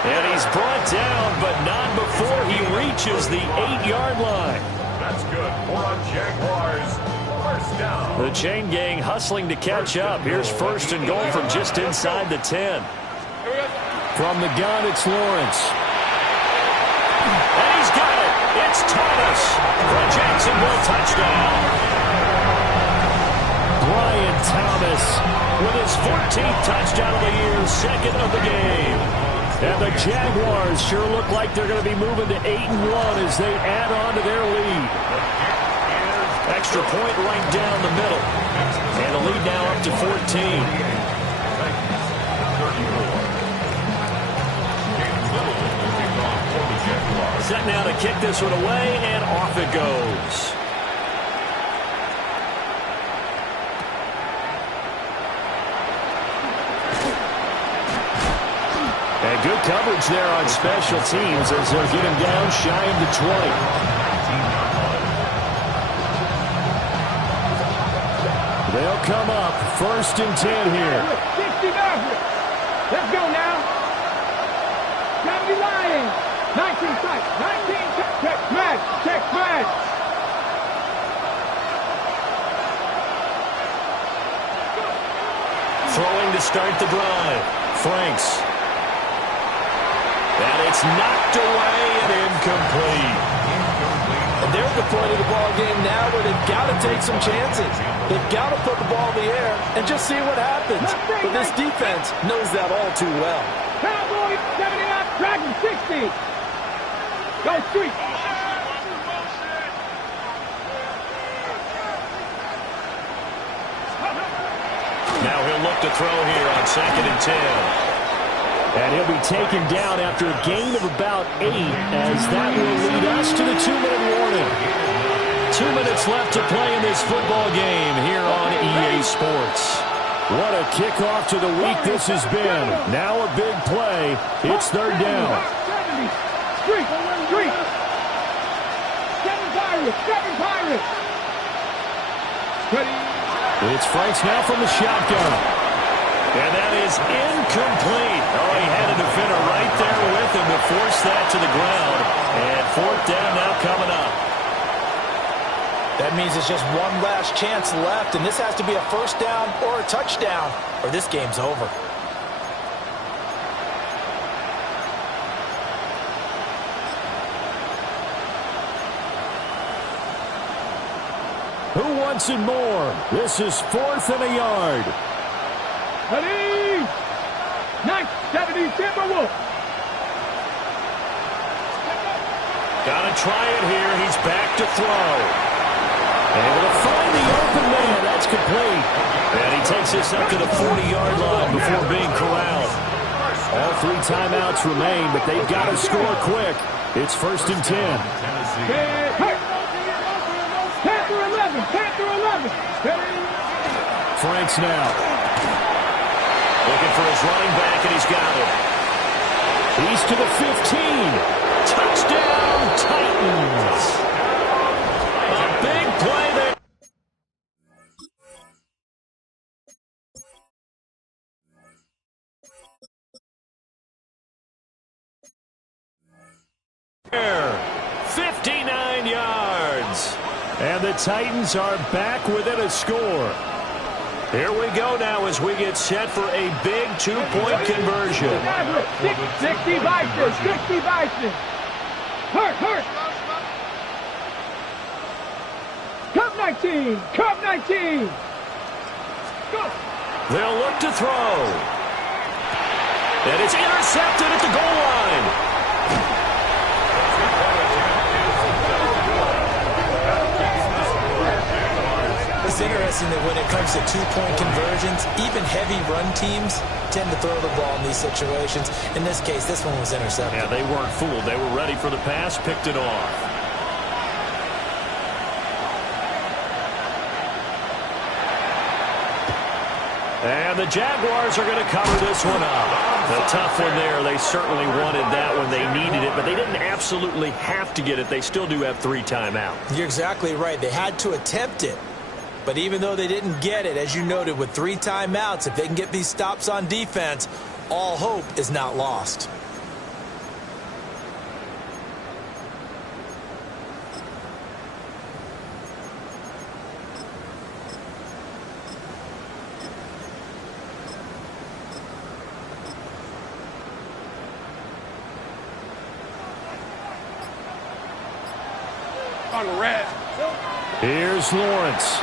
And he's brought down, but not before he reaches the 8-yard line. That's good for a Jaguars first down. The chain gang hustling to catch up. Here's first and goal from just inside the 10. From the gun, it's Lawrence. And he's got it. It's Thomas for a Jacksonville touchdown. Brian Thomas With his 14th touchdown of the year, second of the game. And the Jaguars sure look like they're going to be moving to 8-1 as they add on to their lead. Extra point right down the middle. And the lead now up to 14. Set now to kick this one away, and off it goes. And good coverage there on special teams as they'll get him down shy of the 20. They'll come up first and 10 here. 60 Maverick. Let's go now. 70 Lions. 19 sight. 19 check smash. Check smash. Throwing to start the drive. Franks. And it's knocked away and incomplete. And they're at the point of the ball game now where they've got to take some chances. They've got to put the ball in the air and just see what happens. But this defense knows that all too well. Cowboys 79. Dragon 60. Go street. Now he'll look to throw here on second and 10. And he'll be taken down after a gain of about 8 as that will lead us to the 2-minute warning. 2 minutes left to play in this football game here on EA Sports. What a kickoff to the week this has been. Now a big play. It's third down. 70. Street. Street. 7 Pirates. 7 Pirates. Ready. It's Franks now from the shotgun. And that is incomplete. Oh, he had a defender right there with him to force that to the ground. And fourth down now coming up. That means it's just one last chance left, and this has to be a first down or a touchdown, or this game's over. Who wants it more? This is 4th and a yard. Ready. 970 Timberwolves. Gotta try it here. He's back to throw. Able to find the open man. That's complete. And he takes this up to the 40-yard line before being corralled. All 3 timeouts remain, but they've got to score quick. It's first and 10. Panther 11. Panther 11. Franks now. Looking for his running back, and he's got it. He's to the 15. Touchdown, Titans. A big play there. There, 59 yards. And the Titans are back within a score. Here we go now as we get set for a big 2-point conversion. 60 Bison. 60 Bison. Hurt. Cup 19. Cup 19. Go. They'll look to throw. And it's intercepted at the goal line. It's interesting that when it comes to 2-point conversions, even heavy run teams tend to throw the ball in these situations. In this case, this one was intercepted. Yeah, they weren't fooled. They were ready for the pass, picked it off. And the Jaguars are going to cover this one up. A tough one there. They certainly wanted that when they needed it, but they didn't absolutely have to get it. They still do have 3 timeouts. You're exactly right. They had to attempt it. But even though they didn't get it, as you noted, with 3 timeouts, if they can get these stops on defense, all hope is not lost. Here's Lawrence.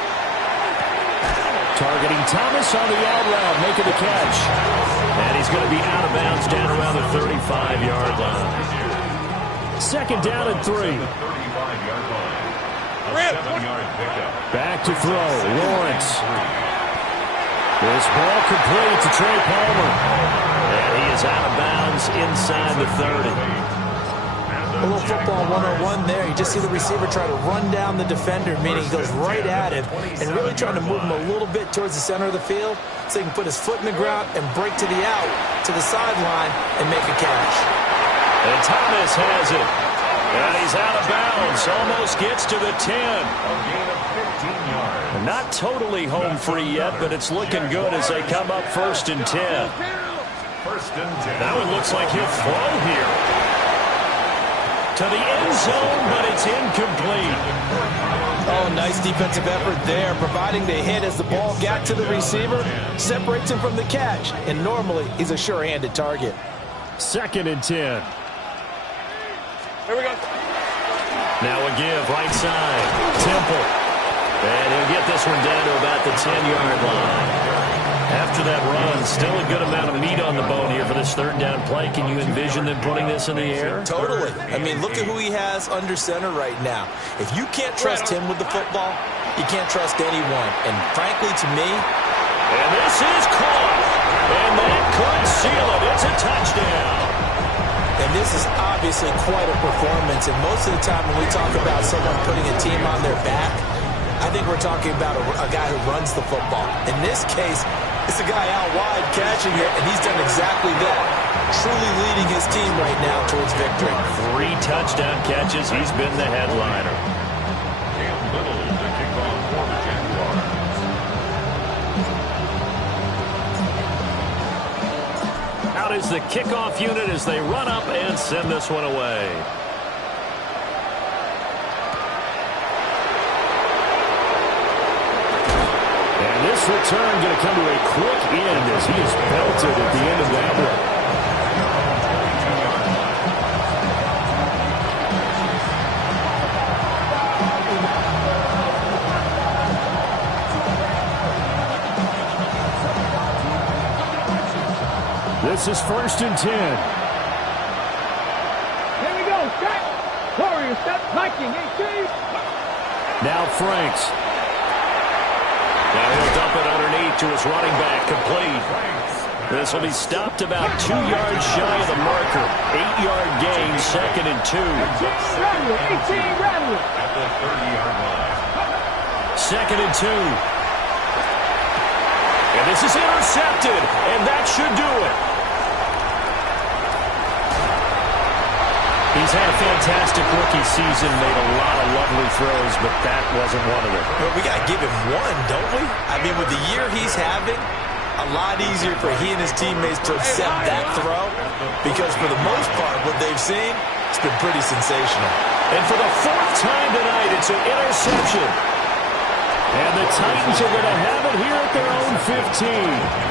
Targeting Thomas on the out route, making the catch. And he's going to be out of bounds down around the 35-yard line. Second down and 3. Back to throw. Lawrence. This ball complete to Trey Palmer. And he is out of bounds inside the 30. A little football 101 there. You just see the receiver try to run down the defender, meaning he goes right at him and really trying to move him a little bit towards the center of the field so he can put his foot in the ground and break to the out, to the sideline, and make a catch. And Thomas has it. And he's out of bounds. Almost gets to the 10. Not totally home free yet, but it's looking good as they come up 1st and 10. That one looks like he'll throw here. To the end zone, but it's incomplete. Oh, nice defensive effort there, providing the hit as the ball got to the receiver, separates him from the catch, and normally he's a sure-handed target. 2nd and 10. Here we go. Now a give, right side. Temple. And he'll get this one down to about the 10-yard line. After that run, still a good amount of meat on the bone here for this 3rd down play. Can you envision them putting this in the air? Totally. I mean, look at who he has under center right now. If you can't trust him with the football, you can't trust anyone. And frankly, to me... And this is caught. And that could seal it. It's a touchdown. And this is obviously quite a performance. And most of the time when we talk about someone putting a team on their back, I think we're talking about a guy who runs the football. In this case, it's a guy out wide catching it, and he's done exactly that. Truly leading his team right now towards victory. 3 touchdown catches. He's been the headliner. Cam Little to kick off for the Jaguars. Out is the kickoff unit as they run up and send this one away. This return going to come to a quick end as he is belted at the end of that one. This is 1st and 10. Here we go. Set. Warrior step. Viking. 18. Now Franks. Now he'll dump it underneath to his running back, complete. This will be stopped about 2 yards shy of the marker. 8-yard gain, 2nd and 2. 18 Rattler. At the 30-yard line. 2nd and 2. And this is intercepted, and that should do it. He's had a fantastic rookie season, made a lot of lovely throws, but that wasn't one of them. Well, we got to give him one, don't we? I mean, with the year he's having, a lot easier for he and his teammates to accept that throw because for the most part, what they've seen, it's been pretty sensational. And for the 4th time tonight, it's an interception. And the Titans are going to have it here at their own 15.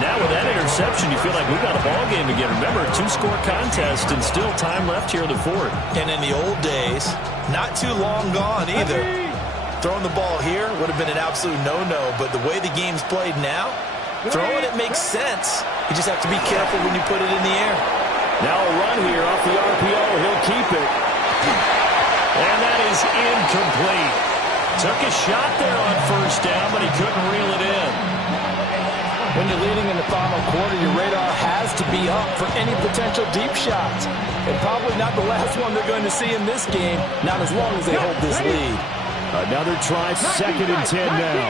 Now with that interception, you feel like we've got a ball game again. Remember, 2-score contest and still time left here in the 4th. And in the old days, not too long gone either. Throwing the ball here would have been an absolute no-no, but the way the game's played now, throwing it makes sense. You just have to be careful when you put it in the air. Now a run here off the RPO. He'll keep it. And that is incomplete. Took a shot there on 1st down, but he couldn't reel it in. When you're leading in the final quarter, your radar has to be up for any potential deep shots. And probably not the last one they're going to see in this game, not as long as they hold this lead. Another try, 2nd and 10 now.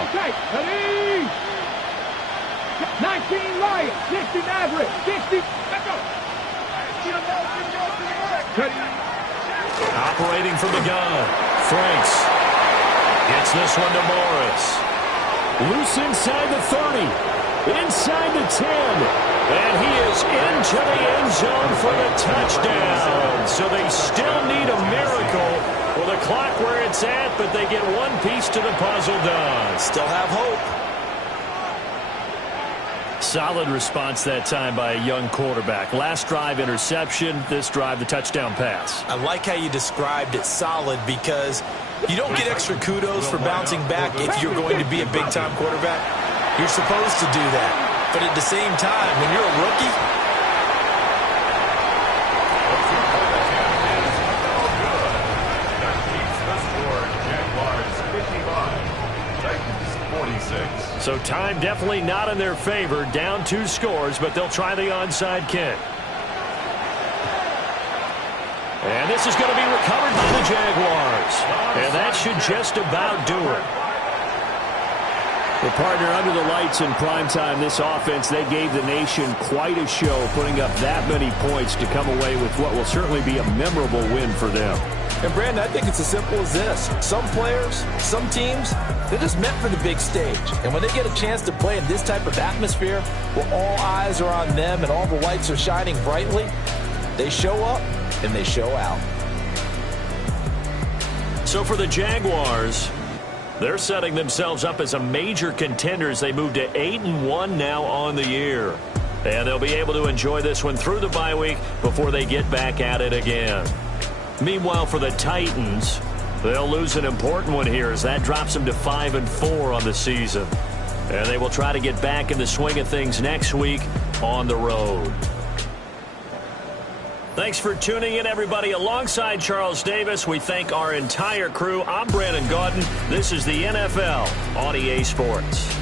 19 Lions, 60 Maverick, 60. Let's go. Operating from the gun. Franks gets this one to Morris. Loose inside the 30. Inside the 10. And he is into the end zone for the touchdown. So they still need a miracle with the clock where it's at, but they get one piece to the puzzle done. Still have hope. Solid response that time by a young quarterback. Last drive, interception. This drive, the touchdown pass. I like how you described it, solid, because you don't get extra kudos for bouncing back if you're going to be a big-time quarterback. You're supposed to do that. But at the same time, when you're a rookie, so time definitely not in their favor. Down 2 scores, but they'll try the onside kick. And this is going to be recovered by the Jaguars. And that should just about do it. The partner under the lights in primetime, this offense, they gave the nation quite a show, putting up that many points to come away with what will certainly be a memorable win for them. And Brandon, I think it's as simple as this. Some players, some teams, they're just meant for the big stage. And when they get a chance to play in this type of atmosphere, where all eyes are on them and all the lights are shining brightly, they show up and they show out. So for the Jaguars, they're setting themselves up as a major contender as they move to 8-1 now on the year. And they'll be able to enjoy this one through the bye week before they get back at it again. Meanwhile, for the Titans, they'll lose an important one here as that drops them to 5-4 on the season. And they will try to get back in the swing of things next week on the road. Thanks for tuning in, everybody. Alongside Charles Davis, we thank our entire crew. I'm Brandon Gaudin. This is the NFL on EA Sports.